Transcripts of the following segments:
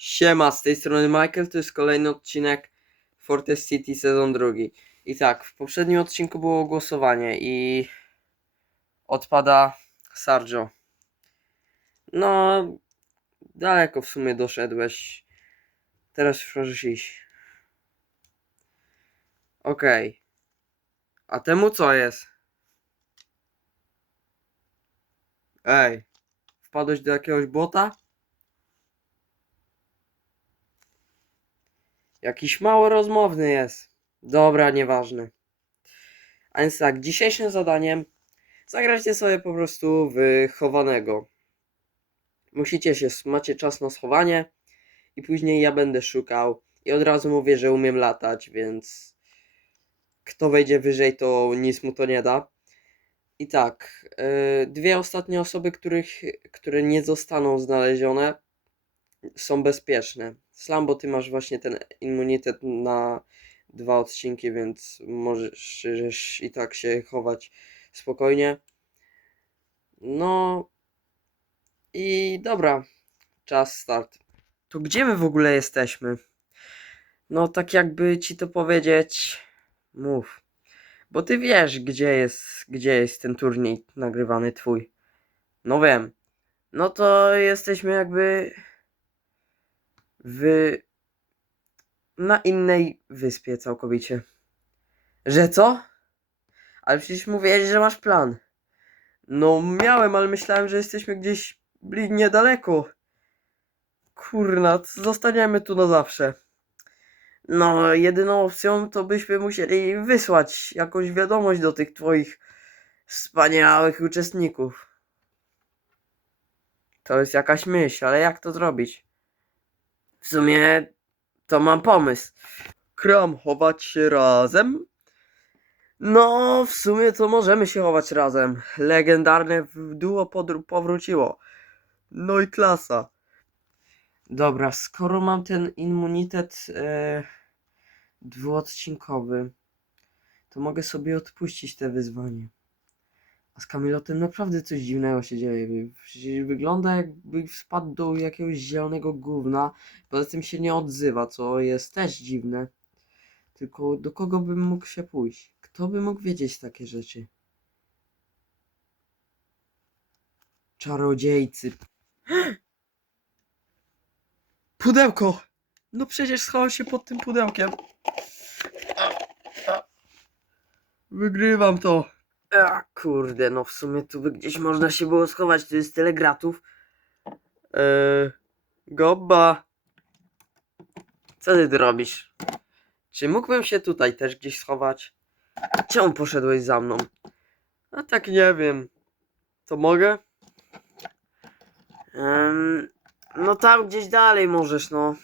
Siema, z tej strony Michael, to jest kolejny odcinek Fortress City sezon drugi. I tak, w poprzednim odcinku było głosowanie i odpada Sarjo. No, daleko w sumie doszedłeś. Teraz już możesz iść. Okej. A temu co jest? Ej, wpadłeś do jakiegoś błota? Jakiś mało rozmowny jest. Dobra, nieważne. A więc tak, dzisiejszym zadaniem zagracie sobie po prostu w chowanego. Musicie się, macie czas na schowanie i później ja będę szukał i od razu mówię, że umiem latać, więc kto wejdzie wyżej, to nic mu to nie da. I tak, yy, dwie ostatnie osoby, których, które nie zostaną znalezione, są bezpieczne. Slambo, ty masz właśnie ten immunitet na dwa odcinki, więc możesz i tak się chować spokojnie. No i dobra, czas start. To gdzie my w ogóle jesteśmy? No tak jakby ci to powiedzieć, mów. Bo ty wiesz, gdzie jest, gdzie jest ten turniej nagrywany twój. No wiem. No to jesteśmy jakby w na innej wyspie całkowicie. Że co? Ale przecież mówiłeś, że masz plan. No miałem, ale myślałem, że jesteśmy gdzieś niedaleko. Kurna, zostaniemy tu na zawsze. No, jedyną opcją to byśmy musieli wysłać jakąś wiadomość do tych twoich wspaniałych uczestników. To jest jakaś myśl, ale jak to zrobić? W sumie to mam pomysł. Kram, chować się razem? No, w sumie to możemy się chować razem. Legendarne duo powróciło. No i klasa. Dobra, skoro mam ten immunitet e, dwuodcinkowy, to mogę sobie odpuścić te wyzwanie. Z Kamilotem naprawdę coś dziwnego się dzieje. Przecież wygląda jakby wpadł do jakiegoś zielonego gówna. Poza tym się nie odzywa, co jest też dziwne. Tylko do kogo bym mógł się pójść? Kto by mógł wiedzieć takie rzeczy? Czarodziejcy. Pudełko! No przecież schował się pod tym pudełkiem. Wygrywam to. A, kurde, no w sumie tu by gdzieś można się było schować, tu jest tyle gratów. Eee, Gobba. Co ty tu robisz? Czy mógłbym się tutaj też gdzieś schować? Czemu poszedłeś za mną? A tak nie wiem. To mogę? Em, no tam gdzieś dalej możesz, no.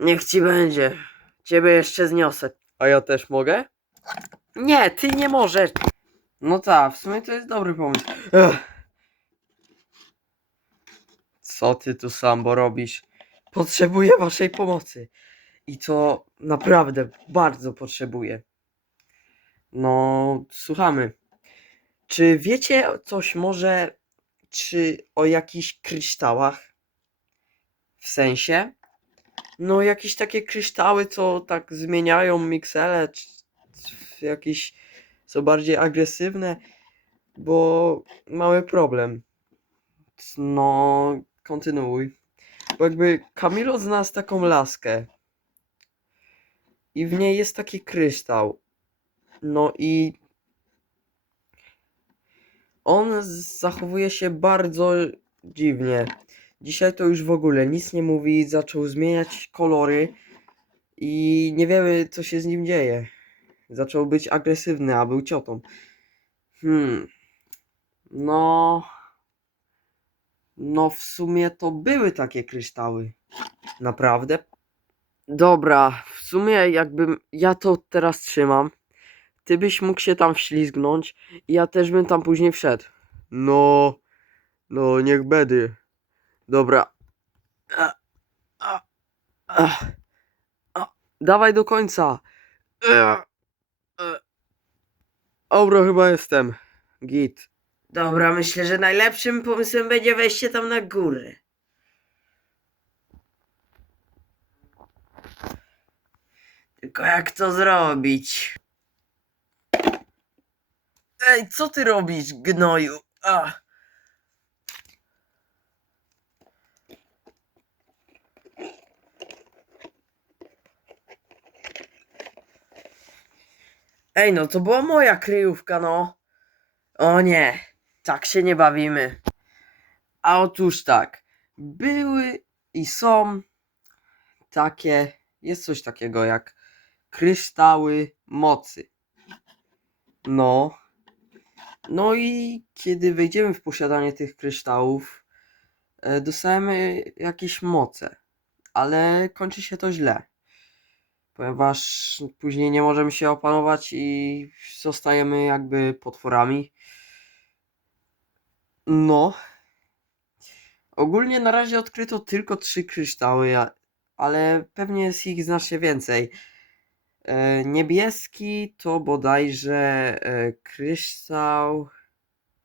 Niech ci będzie. Ciebie jeszcze zniosę. A ja też mogę? Nie, ty nie możesz. No tak, w sumie to jest dobry pomysł. Ech. Co ty tu Sambo robisz? Potrzebuję waszej pomocy. I to naprawdę bardzo potrzebuję. No, słuchamy. Czy wiecie coś może, czy o jakichś kryształach? W sensie? No, jakieś takie kryształy, co tak zmieniają miksele, czy, jakieś są bardziej agresywne, bo mamy problem. No, kontynuuj. Bo jakby Kamilo znalazł taką laskę i w niej jest taki kryształ. No i on zachowuje się bardzo dziwnie. Dzisiaj to już w ogóle nic nie mówi, zaczął zmieniać kolory i nie wiemy co się z nim dzieje. Zaczął być agresywny, a był ciotą. Hmm. No. No w sumie to były takie kryształy. Naprawdę? Dobra, w sumie jakbym ja to teraz trzymam, ty byś mógł się tam wślizgnąć i ja też bym tam później wszedł. No, no niech bedy. Dobra. A, a, a, a, dawaj do końca. E, E, Auro chyba jestem. Git. Dobra, myślę, że najlepszym pomysłem będzie wejście tam na górę. Tylko jak to zrobić? Ej, co ty robisz, gnoju? Ach. Ej, no to była moja kryjówka, no. O nie, tak się nie bawimy. A otóż tak, były i są takie, jest coś takiego jak kryształy mocy. No. No i kiedy wejdziemy w posiadanie tych kryształów, e, dostajemy jakieś moce, ale kończy się to źle. Ponieważ później nie możemy się opanować i zostajemy jakby potworami. No. Ogólnie na razie odkryto tylko trzy kryształy, ale pewnie jest ich znacznie więcej. E, niebieski to bodajże e, kryształ.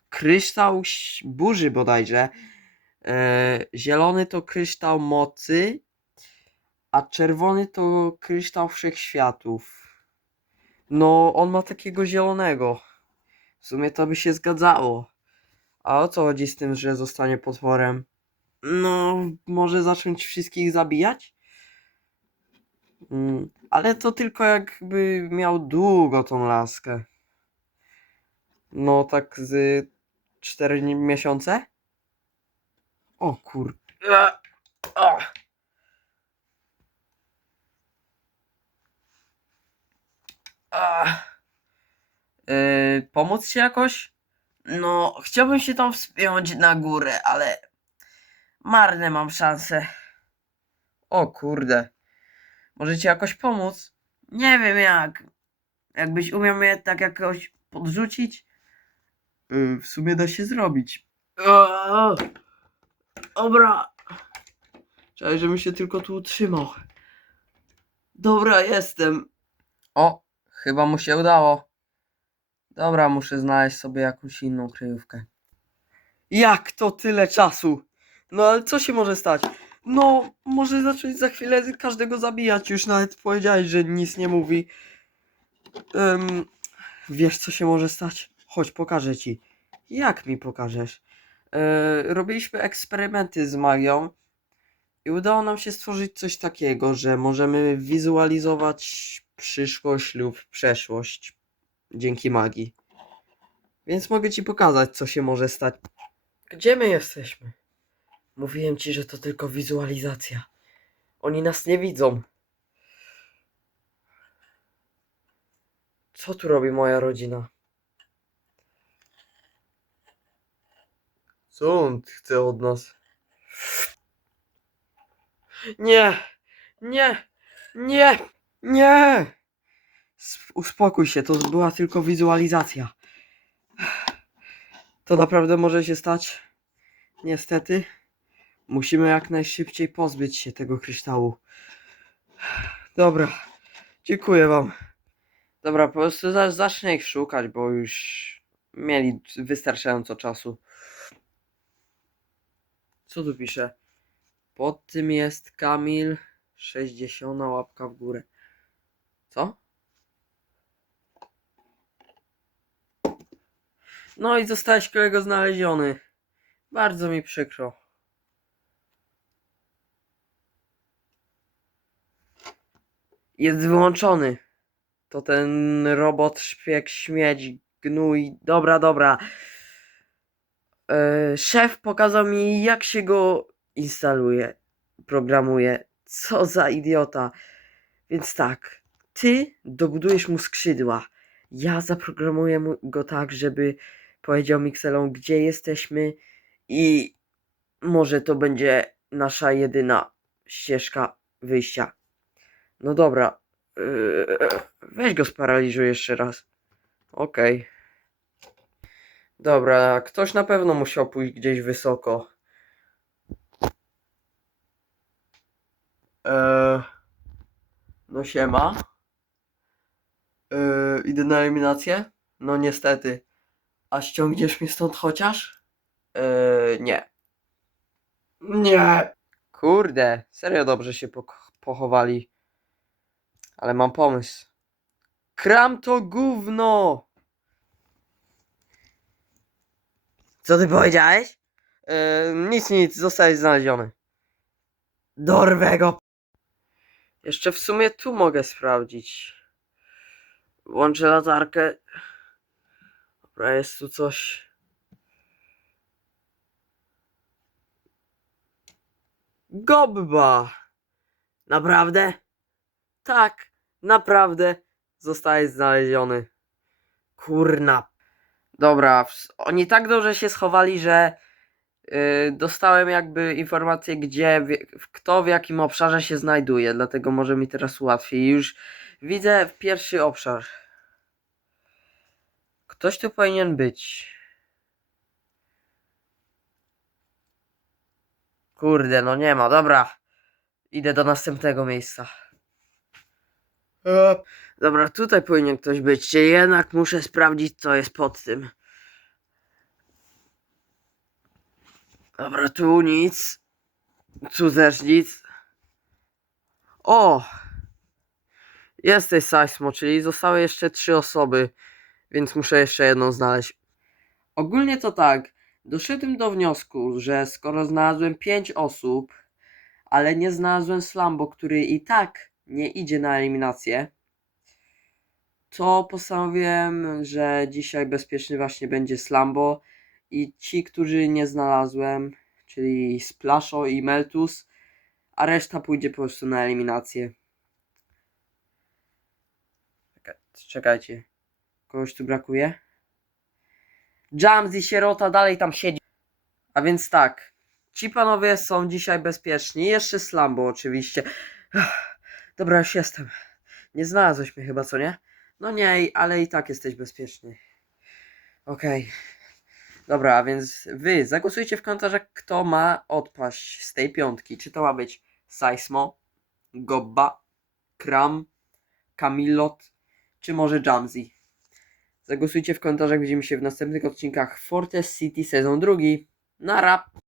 Kryształ burzy bodajże. E, zielony to kryształ mocy, a czerwony to kryształ wszechświatów. No, on ma takiego zielonego. W sumie to by się zgadzało. A o co chodzi z tym, że zostanie potworem? No, może zacząć wszystkich zabijać? Mm, ale to tylko jakby miał długo tą laskę. No, tak z 4 miesiące? O kur... E. Ach. Yy, pomóc ci jakoś? No, chciałbym się tam wspiąć na górę, ale marne mam szanse. O kurde. Może ci jakoś pomóc? Nie wiem jak. Jakbyś umiał mnie tak jakoś podrzucić? Yy, w sumie da się zrobić. O, Dobra. Czekaj, żebym się tylko tu utrzymał. Dobra, jestem. O, chyba mu się udało. Dobra, muszę znaleźć sobie jakąś inną kryjówkę. Jak to tyle czasu? No ale co się może stać? No, może zacząć za chwilę każdego zabijać. Już nawet powiedziałeś, że nic nie mówi. Em, wiesz, co się może stać? Chodź, pokażę ci. Jak mi pokażesz? E, robiliśmy eksperymenty z magią i udało nam się stworzyć coś takiego, że możemy wizualizować przyszłość lub przeszłość dzięki magii. Więc mogę ci pokazać, co się może stać. Gdzie my jesteśmy? Mówiłem ci, że to tylko wizualizacja. Oni nas nie widzą. Co tu robi moja rodzina? Co on chce od nas? Nie! Nie! Nie! Nie! Sp- Uspokój się, to była tylko wizualizacja. To naprawdę może się stać? Niestety. Musimy jak najszybciej pozbyć się tego kryształu. Dobra. Dziękuję wam. Dobra, po prostu za- zacznę ich szukać, bo już mieli wystarczająco czasu. Co tu pisze? Pod tym jest Kamil 60 łapka w górę. Co? No i zostałeś kolego znaleziony. Bardzo mi przykro. Jest wyłączony. To ten robot, szpieg, śmieć, gnój. Dobra, dobra. E, szef pokazał mi, jak się go instaluje, programuje. Co za idiota. Więc tak, ty dobudujesz mu skrzydła. Ja zaprogramuję mu go tak, żeby powiedział Mixelom, gdzie jesteśmy i może to będzie nasza jedyna ścieżka wyjścia. No dobra. Yy, weź go sparaliżuj jeszcze raz. Okej. Dobra, ktoś na pewno musiał pójść gdzieś wysoko. Eee, no siema. Eee, idę na eliminację? No niestety. A ściągniesz mnie stąd chociaż? Eee, nie. Nie. Kurde, serio dobrze się pok- pochowali. Ale mam pomysł. Kram to gówno! Co ty powiedziałeś? Yy, nic, nic, zostałeś znaleziony. Dorwę go! Jeszcze w sumie tu mogę sprawdzić. Włączę latarkę. Dobra, jest tu coś. Gobba! Naprawdę? Tak, naprawdę zostaje znaleziony. Kurna. Dobra, oni tak dobrze się schowali, że yy, dostałem jakby informację, gdzie, w- kto w jakim obszarze się znajduje, dlatego może mi teraz łatwiej. Już widzę pierwszy obszar. Ktoś tu powinien być. Kurde, no nie ma, dobra. Idę do następnego miejsca. E, Dobra, tutaj powinien ktoś być, jednak muszę sprawdzić, co jest pod tym. Dobra, tu nic. Tu też nic. O! Jesteś Seismo, czyli zostały jeszcze trzy osoby, więc muszę jeszcze jedną znaleźć. Ogólnie to tak. Doszedłem do wniosku, że skoro znalazłem pięć osób, ale nie znalazłem Slambo, który i tak nie idzie na eliminację, to postanowiłem, że dzisiaj bezpieczny właśnie będzie Slambo i ci, którzy nie znalazłem, czyli Splasho i Meltus, a reszta pójdzie po prostu na eliminację. Czekajcie, kogoś tu brakuje? Jams i sierota dalej tam siedzi. A więc tak, ci panowie są dzisiaj bezpieczni, jeszcze Slambo oczywiście. Dobra, już jestem. Nie znalazłeś mnie chyba, co nie? No nie, ale i tak jesteś bezpieczny. Okej. Dobra, a więc wy zagłosujcie w komentarzach, kto ma odpaść z tej piątki. Czy to ma być Seismo, Gobba, Kram, Kamilot, czy może Jamzi? Zagłosujcie w komentarzach, widzimy się w następnych odcinkach Fortress City sezon drugi. Nara!